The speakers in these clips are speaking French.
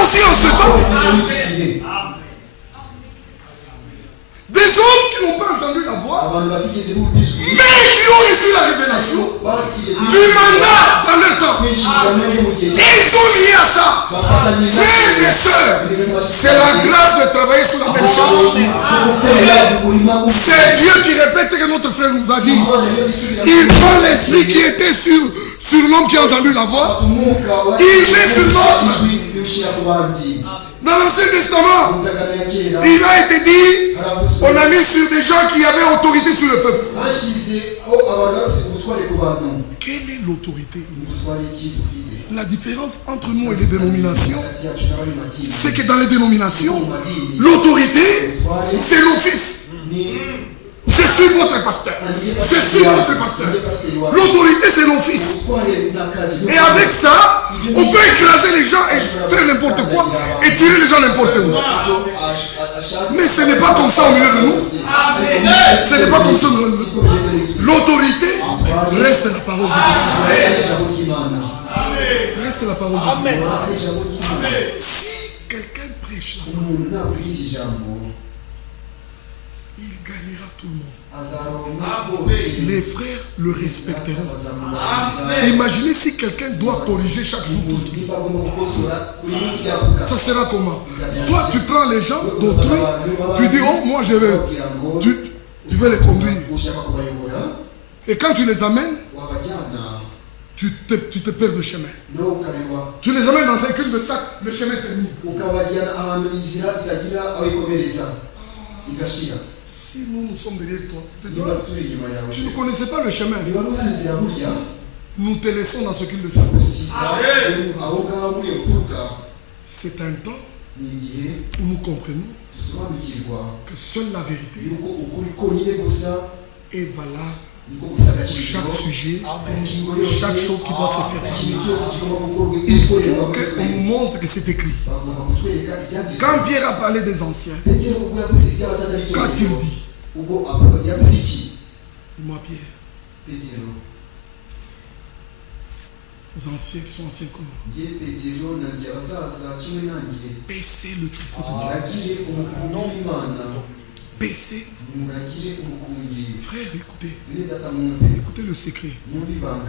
aussi en ce temps. Des hommes qui n'ont pas entendu la voix, mais qui ont reçu la révélation du mandat dans leur temps. Et ils sont liés à ça. Frères et sœurs, c'est la grâce de travailler sur la même chose. C'est Dieu qui répète ce que notre frère nous a dit. Il prend l'esprit qui était sur l'homme qui a entendu la voix. Il met sur l'autre. Dans l'Ancien Testament, il a été dit, on a mis sur des gens qui avaient autorité sur le peuple. Quelle est l'autorité? La différence entre nous et les dénominations, c'est que dans les dénominations, l'autorité, c'est l'office. Je suis votre pasteur. Je suis votre pasteur. L'autorité, c'est l'office. Et avec ça, on peut écraser les gens et faire n'importe quoi et tirer les gens n'importe où. Mais ce n'est pas comme ça au milieu de nous. Ce n'est pas comme ça au milieu de nous. L'autorité reste la parole de Dieu. Reste la parole de Dieu. Si quelqu'un prêche la parole, il gagnera tout le monde. Les frères le respecteront. Imaginez si quelqu'un doit corriger chaque jour tout ce qu'il fait. Ça sera comment? Toi, tu prends les gens d'autrui, tu dis, oh, moi je veux. Tu veux les conduire. Et quand tu les amènes, tu te perds de chemin. Tu les amènes dans un cul de sac, le chemin termine. Si nous sommes derrière toi, tu ne connaissais pas le chemin. Nous te laissons dans ce cul de sac. C'est un temps où nous comprenons que seule la vérité est valable pour chaque sujet, chaque chose qui doit se faire. Il faut qu'on nous montre que c'est écrit. Quand Pierre a parlé des anciens, qu'a-t-il dit? Dis-moi Pierre. Les anciens qui sont anciens comme moi. Baissez le tricot de Dieu. Baissez. Frère, écoutez. Écoutez le secret.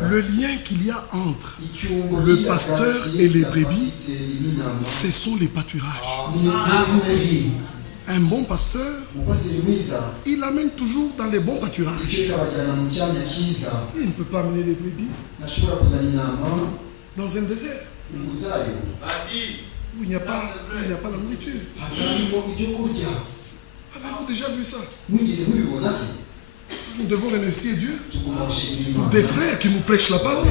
Le lien qu'il y a entre le pasteur et les brebis, ce sont les pâturages. Un bon pasteur, il amène toujours dans les bons pâturages. Il ne peut pas amener les brebis dans un désert où il n'y a pas la nourriture. Avez-vous déjà vu ça? Nous devons remercier Dieu pour des frères qui nous prêchent la parole.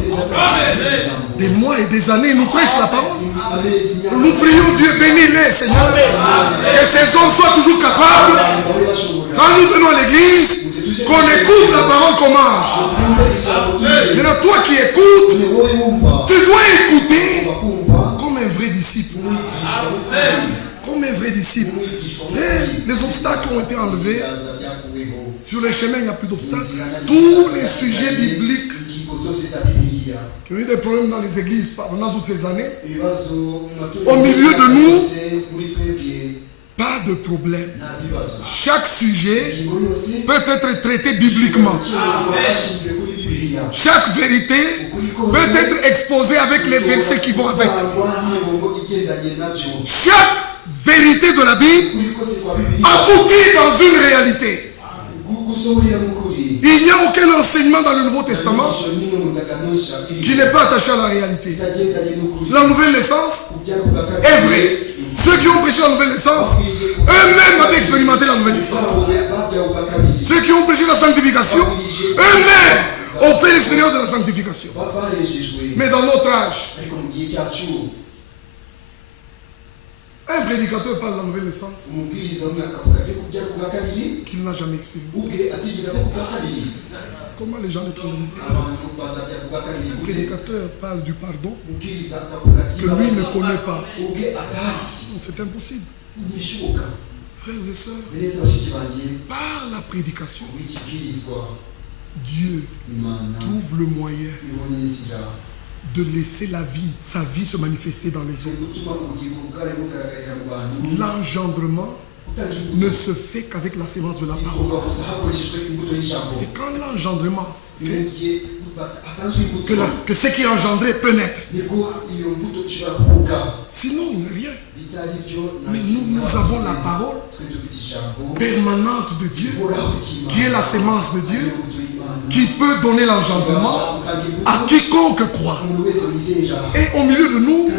Des mois et des années, ils nous prêchent la parole. Nous prions Dieu, bénis-les, Seigneur. Que ces hommes soient toujours capables, quand nous venons à l'église, qu'on écoute la parole qu'on marche. Maintenant, toi qui écoutes, tu dois écouter comme un vrai disciple. Comme un vrai disciple. Les obstacles ont été enlevés. Sur les chemins, il n'y a plus d'obstacles. Tous les sujets bibliques qui ont eu des problèmes dans les églises pendant toutes ces années, au milieu de nous, pas de problème. Chaque sujet peut être traité bibliquement. Chaque vérité peut être exposée avec les versets qui vont avec. Chaque vérité de la Bible aboutit dans une réalité. Il n'y a aucun enseignement dans le Nouveau Testament qui n'est pas attaché à la réalité. La nouvelle naissance est vraie. Ceux qui ont prêché la nouvelle naissance, eux-mêmes avaient expérimenté la nouvelle naissance. Ceux qui ont prêché la sanctification, eux-mêmes ont fait l'expérience de la sanctification. Mais dans notre âge, un prédicateur parle de la nouvelle naissance qu'il n'a jamais expérimenté. Comment les gens le trouvent? Le prédicateur parle du pardon que lui ne connaît pas. C'est impossible. Frères et sœurs, par la prédication, Dieu trouve le moyen de laisser sa vie se manifester dans les autres. L'engendrement ne se fait qu'avec la sémence de la parole. C'est quand l'engendrement fait que ce qui est engendré peut naître. Sinon, rien. Mais nous avons la parole permanente de Dieu, qui est la sémence de Dieu, qui peut donner l'engendrement à quiconque croit. Et au milieu de nous,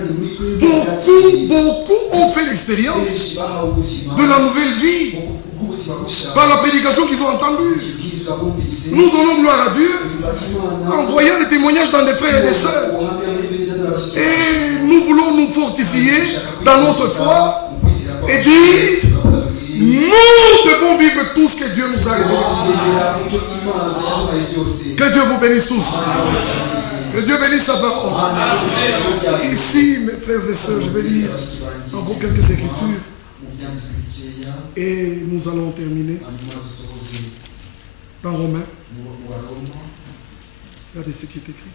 beaucoup ont fait l'expérience de la nouvelle vie par la prédication qu'ils ont entendue. Nous donnons gloire à Dieu en voyant les témoignages dans des frères et des sœurs. Et nous voulons nous fortifier dans notre foi et dire, nous devons vivre tout ce que Dieu nous a révélé. Que Dieu vous bénisse tous. Que Dieu bénisse sa parole. Ici, mes frères et sœurs, je vais lire encore quelques écritures. Et nous allons terminer dans Romains. Regardez ce qui est écrit.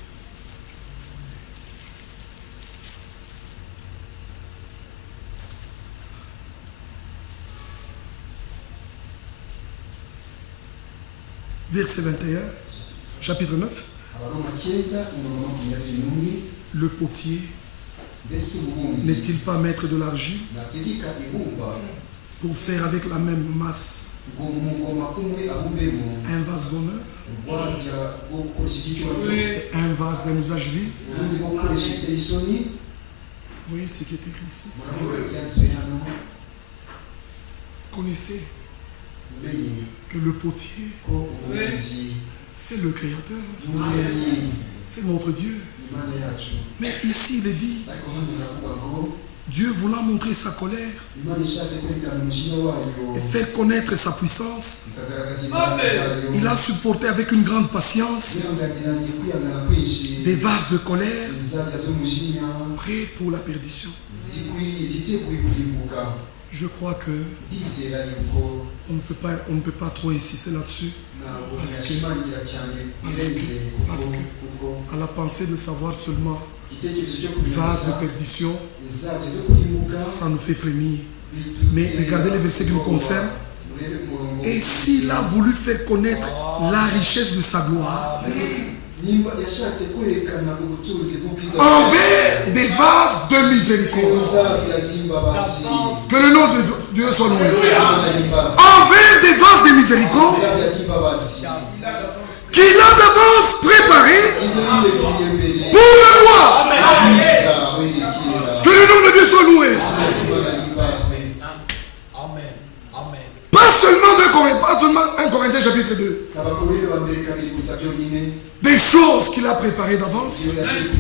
Verset 21, chapitre 9. Le potier n'est-il pas maître de l'argile pour faire avec la même masse un vase d'honneur et un vase d'un usage vil? Vous voyez ce qui est écrit ici? Vous connaissez que le potier, c'est le Créateur, c'est notre Dieu. Mais ici, il est dit, Dieu voulant montrer sa colère et faire connaître sa puissance, il a supporté avec une grande patience des vases de colère prêts pour la perdition. Je crois que on ne peut pas trop insister là-dessus parce que à la pensée de savoir seulement vase de perdition, ça nous fait frémir. Mais regardez les versets qui nous concernent. Et s'il a voulu faire connaître la richesse de sa gloire envers des vases de miséricorde, que le nom de Dieu soit loué, envers des vases de miséricorde qu'il a d'avance préparé pour la loi. Que le nom de Dieu soit loué. Pas seulement 1 Corinthiens chapitre 2. Des choses qu'il a préparées d'avance,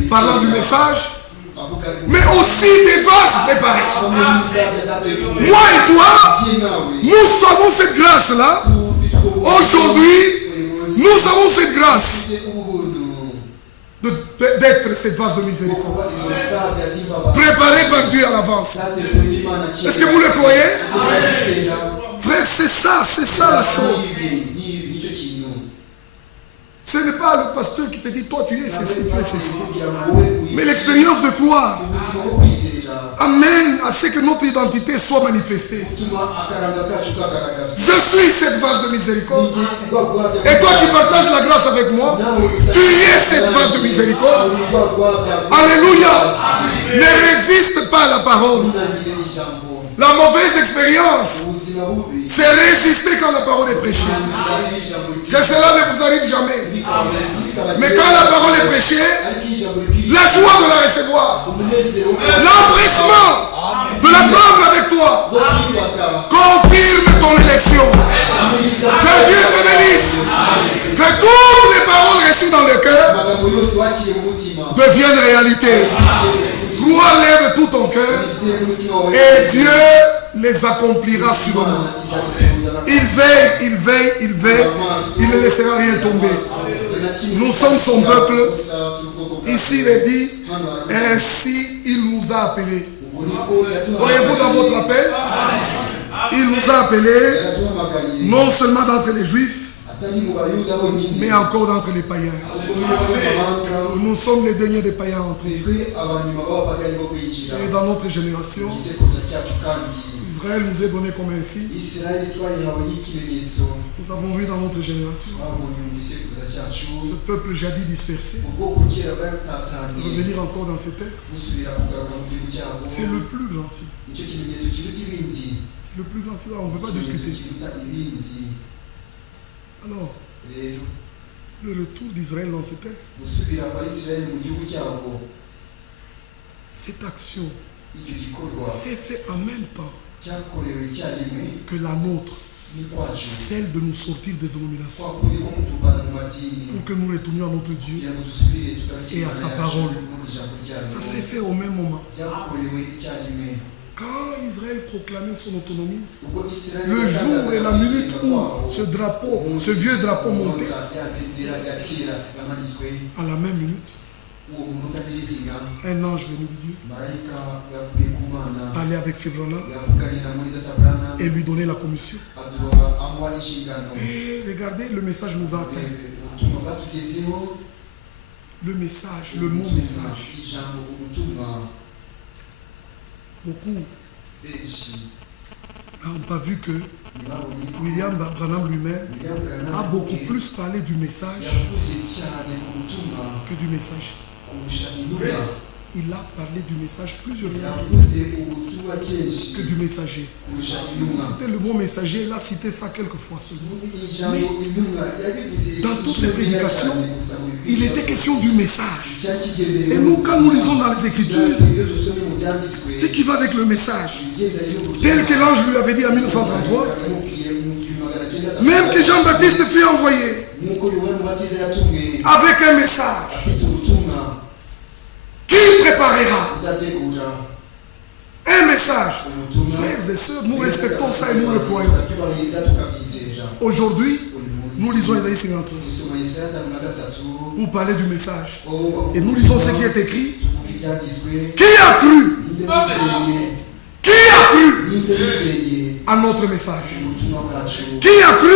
parlant du message, mais aussi des vases préparés. Moi et toi, nous avons cette grâce-là. Aujourd'hui, nous avons cette grâce d'être cette vase de miséricorde, préparée par Dieu à l'avance. Est-ce que vous le croyez? Frère, c'est ça la chose. Ce n'est pas le pasteur qui te dit, toi tu es ceci, tu es ceci. Mais l'expérience de croire amène à ce que notre identité soit manifestée. Je suis cette vase de miséricorde. Et toi qui partages la grâce avec moi, tu es cette vase de miséricorde. Alléluia. Ne résiste pas à la parole. La mauvaise expérience, c'est résister quand la parole est prêchée. Que cela ne vous arrive jamais. Mais quand la parole est prêchée, la joie de la recevoir, l'empressement de la prendre avec toi, confirme ton élection. Que Dieu te bénisse. Que toutes les paroles reçues dans le cœur deviennent réalité. Crois lève tout ton cœur et Dieu les accomplira sûrement. Il veille, il ne laissera rien tomber. Nous sommes son peuple. Ici il est dit, ainsi il nous a appelés. Voyez-vous dans votre appel? Il nous a appelés non seulement d'entre les Juifs, mais encore d'entre les païens. Nous sommes les derniers des païens entrés. Et dans notre génération, Israël nous est donné comme ainsi. Nous avons vu dans notre génération ce peuple jadis dispersé revenir encore dans ces terres. C'est le plus grand signe. Le plus grand signe, on ne peut pas discuter. Alors, le retour d'Israël dans ces terres, cette action s'est faite en même temps que la nôtre, celle de nous sortir des dénominations pour que nous retournions à notre Dieu et à sa parole. Ça s'est fait au même moment. Quand Israël proclamait son autonomie, le jour et la minute où ce drapeau, ce vieux drapeau montait, à la même minute, un ange venu de Dieu allait avec Fibrona et lui donner la commission. Et regardez, le message nous a atteint. Le message, le mot message. Beaucoup n'ont pas vu que William Branham lui-même a beaucoup plus parlé du message que du message. Il a parlé du message plusieurs fois que du messager. Si vous citez le mot messager, il a cité ça quelques fois seulement. Mais dans toutes les prédications, il était question du message. Et nous, quand nous lisons dans les Écritures, ce qui va avec le message, tel que l'ange lui avait dit en 1933, même que Jean-Baptiste fut envoyé avec un message qui préparera un message. Frères et sœurs, nous respectons ça et nous le croyons. Aujourd'hui, nous lisons Isaïe 53 pour parler du message. Et nous lisons ce qui est écrit. Qui a cru? Qui a cru à notre message? Qui a cru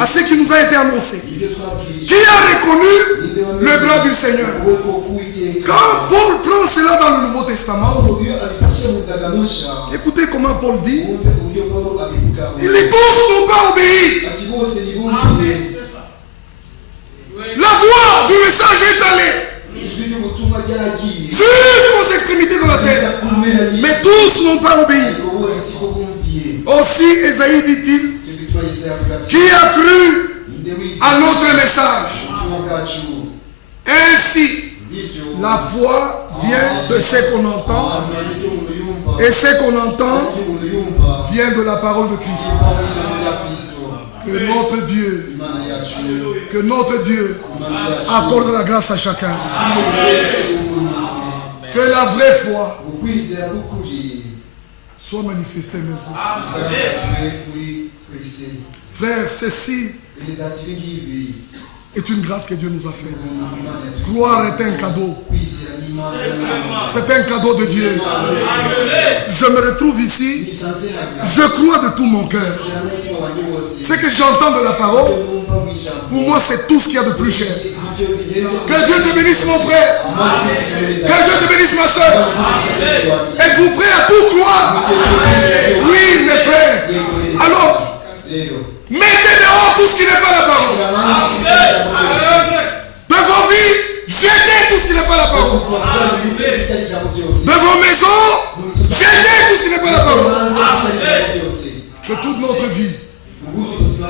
à ce qui nous a été annoncé? Qui a reconnu le bras du Seigneur? Quand Paul prend cela dans le Nouveau Testament, écoutez comment Paul dit. Ils tous n'ont pas obéi. La voix du message est allée jusqu'aux extrémités de la terre. Mais tous n'ont pas obéi. Aussi, Esaïe dit-il, qui a cru à notre message? Ainsi, la foi vient de ce qu'on entend, et ce qu'on entend vient de la parole de Christ. Que notre Dieu accorde la grâce à chacun. Que la vraie foi soit manifestée maintenant. Frère, ceci est une grâce que Dieu nous a faite. Gloire est un cadeau. C'est un cadeau de Dieu. Je me retrouve ici. Je crois de tout mon cœur. Ce que j'entends de la parole, pour moi, c'est tout ce qu'il y a de plus cher. Que Dieu te bénisse, mon frère. Que Dieu te bénisse, ma soeur. Êtes-vous prêts à tout croire? Oui, mes frères. Alors, mettez dehors tout ce qui n'est pas la parole. De vos vies, jetez tout ce qui n'est pas la parole. De vos maisons, jetez tout ce qui n'est pas la parole. Que toute notre vie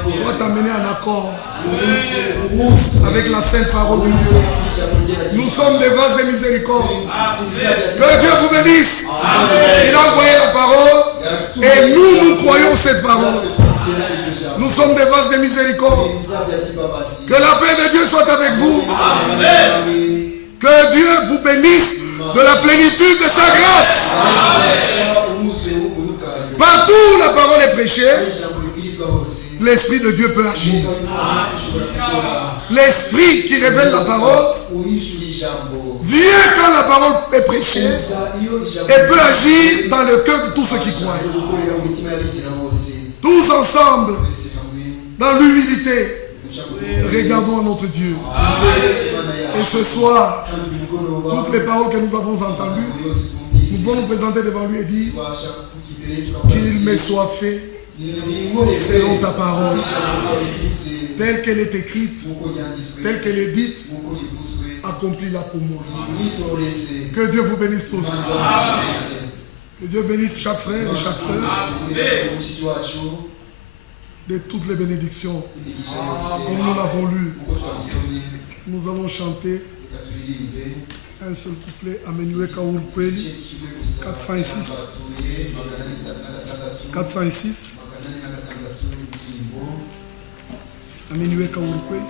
soit amenée en accord avec la sainte parole de Dieu. Nous sommes des vases de miséricorde. Que Dieu vous bénisse. Il a envoyé la parole et nous croyons cette parole. Nous sommes des vases de miséricorde. Que la paix de Dieu soit avec vous. Que Dieu vous bénisse de la plénitude de sa grâce. Partout la parole est prêchée, l'Esprit de Dieu peut agir. L'Esprit qui révèle la parole vient quand la parole est prêchée et peut agir dans le cœur de tous ceux qui croient. Tous ensemble, dans l'humilité, regardons à notre Dieu Et ce soir, toutes les paroles que nous avons entendues, nous devons nous présenter devant lui et dire qu'il me soit fait selon ta parole, telle qu'elle est écrite, telle qu'elle est dite, accomplis-la pour moi. Que Dieu vous bénisse tous. Que Dieu bénisse chaque frère et chaque sœur de toutes les bénédictions. Comme nous l'avons lu, nous allons chanter un seul couplet, Amenue Kaourkweli, 406. 406. Amenue Kaourkweli.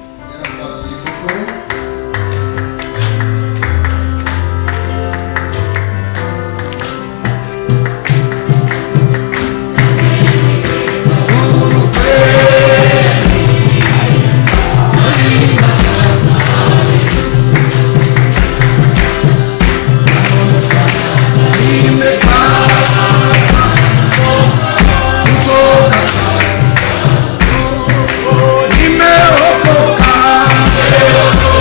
Oh,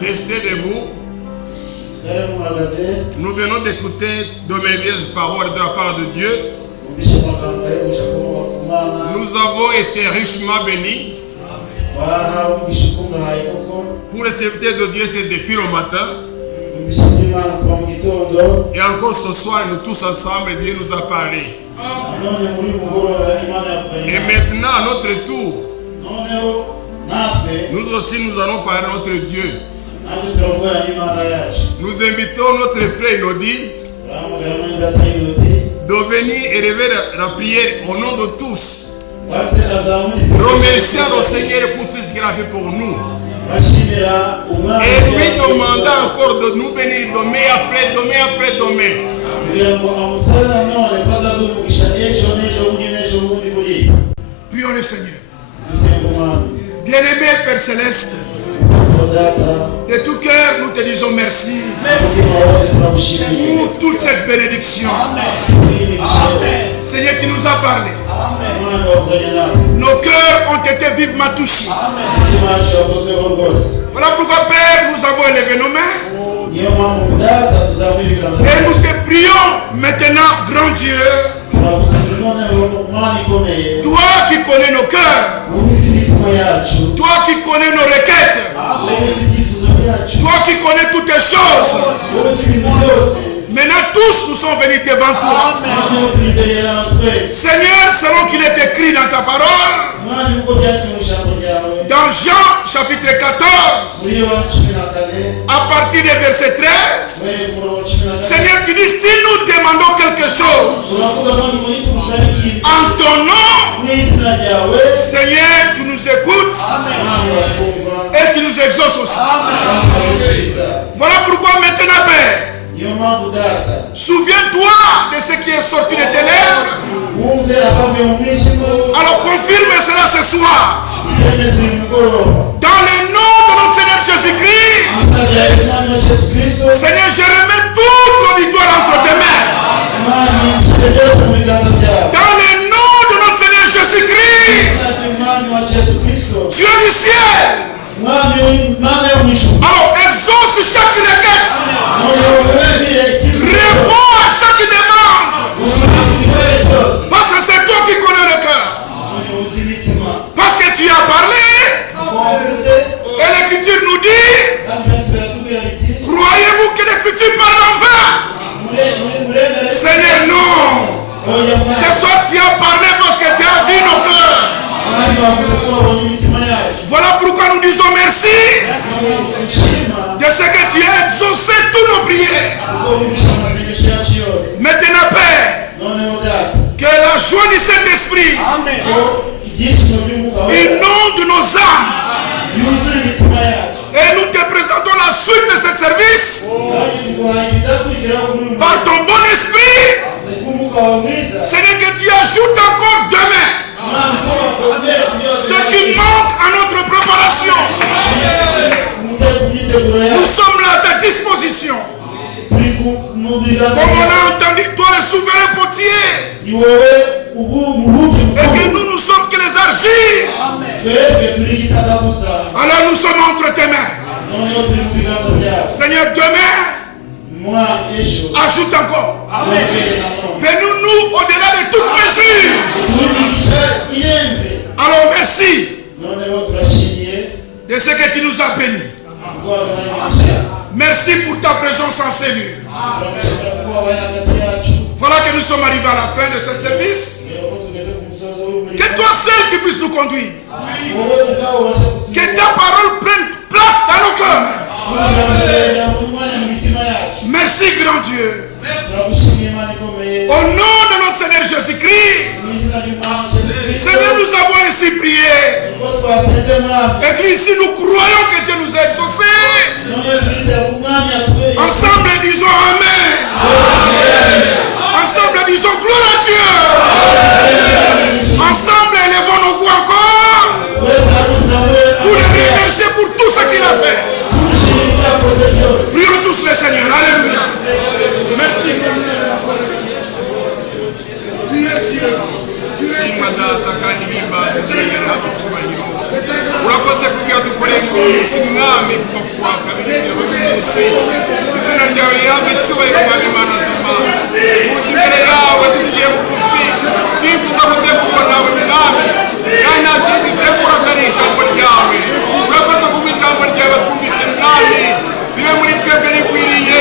Restez debout. Nous venons d'écouter de merveilleuses paroles de la part de Dieu. Nous avons été richement bénis. Pour les serviteurs de Dieu, c'est depuis le matin. Et encore ce soir, nous tous ensemble, Dieu nous a parlé. Et maintenant, à notre tour, nous aussi, nous allons parler à notre Dieu. Nous invitons notre frère Inodi de venir élever la prière au nom de tous. Remerciant le Seigneur pour tout ce qu'il a fait pour nous. Et lui demandant encore de nous bénir demain après demain. Prions le Seigneur. Bien-aimé Père Céleste, de tout cœur, nous te disons merci pour toute cette bénédiction. Seigneur qui nous a parlé. Nos cœurs ont été vivement touchés. Voilà pourquoi, Père, nous avons élevé nos mains. Et nous te prions maintenant, grand Dieu. Toi qui connais nos cœurs. Toi qui connais nos requêtes. Toi qui connais toutes les choses. Maintenant tous nous sommes venus devant toi. Seigneur, selon qu'il est écrit dans ta parole, dans Jean chapitre 14, à partir du verset 13, Seigneur, tu dis, si nous demandons quelque chose en ton nom, Seigneur, tu nous écoutes et tu nous exauces aussi. Voilà pourquoi maintenant, Père, souviens-toi de ce qui est sorti de tes lèvres. Alors confirme cela ce soir. Dans le nom de notre Seigneur Jésus-Christ. Seigneur, je remets tout l'auditoire entre tes mains. Dans le nom de notre Seigneur Jésus-Christ. Dieu du ciel. Alors exauce chaque requête. Réponds à chaque demande. Parce que c'est toi qui connais le cœur. Parce que tu as parlé. Et l'Écriture nous dit, croyez-vous que l'Écriture parle en vain? Seigneur, non. Ce soir tu as parlé parce que tu as vu nos cœurs. Voilà pourquoi nous disons merci de ce que tu as exaucé toutes nos prières. Maintenant, Père, que la joie du Saint-Esprit inonde nos âmes. Et nous te présentons la suite de ce service par ton bon esprit. Seigneur, que tu ajoutes encore demain ce qui manque à notre préparation. Nous sommes là à ta disposition. Comme on a entendu, toi le souverain potier. Et que nous sommes que les argiles. Alors nous sommes entre tes mains. Seigneur, demain, ajoute encore. Bénis-nous au-delà de toute mesure. Alors merci de ce que tu nous as bénis. Merci pour ta présence en cellule. Voilà que nous sommes arrivés à la fin de ce service. Que toi seul tu puisses nous conduire. Que ta parole prenne place dans nos cœurs. Merci grand Dieu. Au nom de notre Seigneur Jésus-Christ. Seigneur, nous avons ainsi prié. Église, si nous croyons que Dieu nous a exaucés, ensemble disons Amen. Ensemble disons gloire à Dieu. Ensemble élevons nos voix encore pour le remercier pour tout ce qu'il a fait. Prions tous le Seigneur. Alléluia. Merci. Urakoze kugira dukoreye isi mwami kuva kuwa kabiri munsi izina ryawe rihabwe icyubahiro mwami Imana nzima uje imbere yawe duciye bugufi twifuza gutegurwa nawe mwami kandi ntabwo dutegura kari ijambo ryawe urakoze kuba ijambo ryawe twumvise mwami bibe muri twebwe rikwiriye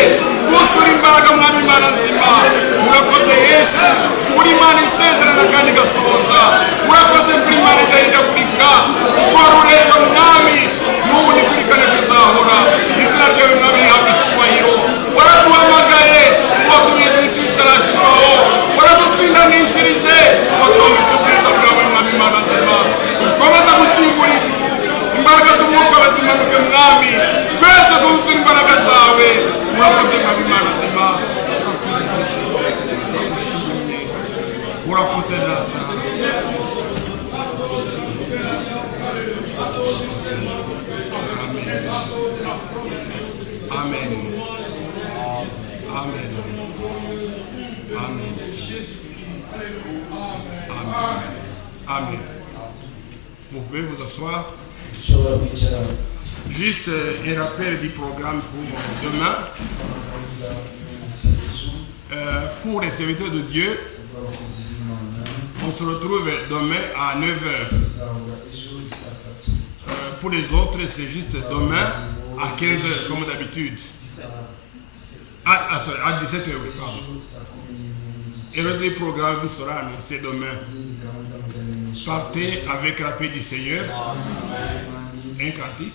wuzura imbaraga mwami Imana nzima urakoze Yesu uri Imana isezerana kandi igasohoza urakoze kuri Imana idahindagurika ukora urejo mwami n'ubu nikurikane kuzahora izina ryawe mwami rihabwe icyubahiro waraduhamagaye watubiza isi bitarashyirwaho waradutsindanishirije watwumvise ubwiza bwawe mwami Imana nzima ukomeza gukingura ijuru imbaraga z'umwuka bazimanuke mwami twese tuzuze imbaraga zawe urakoze mwami Imana nzima urakoze data Amen. Amen. Amen. Amen. Amen. Vous pouvez vous asseoir. Juste un rappel du programme pour demain. Pour les serviteurs de Dieu, on se retrouve demain à 9h. Pour les autres, c'est juste demain à 15h, comme d'habitude. À 17h, oui, pardon. Et le deuxième programme vous sera annoncé demain. Partez avec la paix du Seigneur. Un cantique.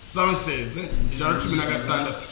116. Ijana cumi na gatandatu.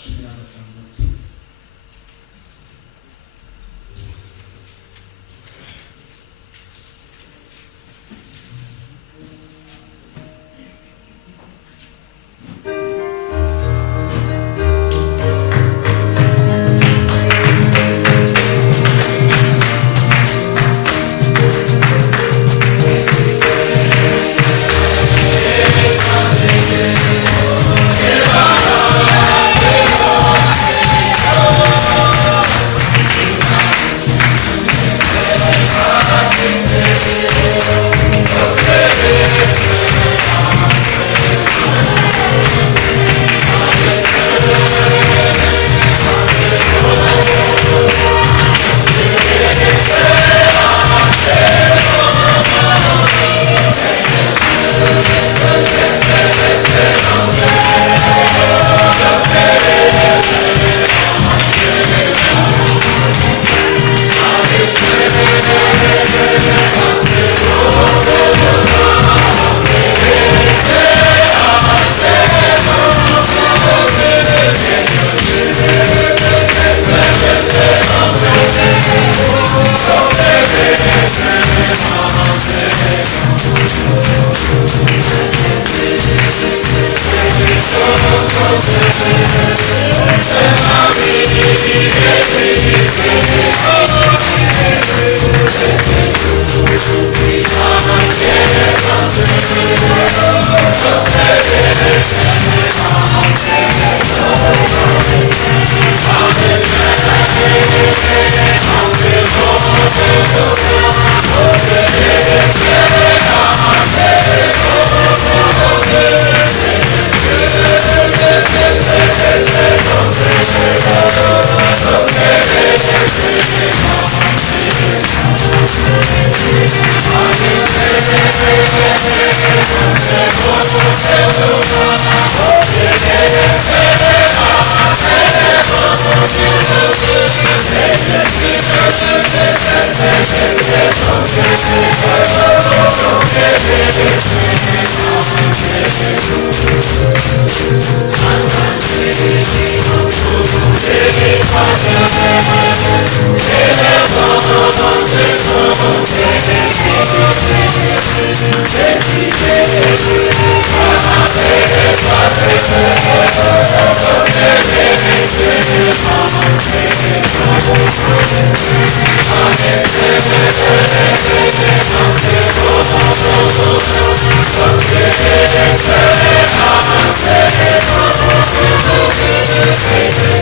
Amen. Sosteneré.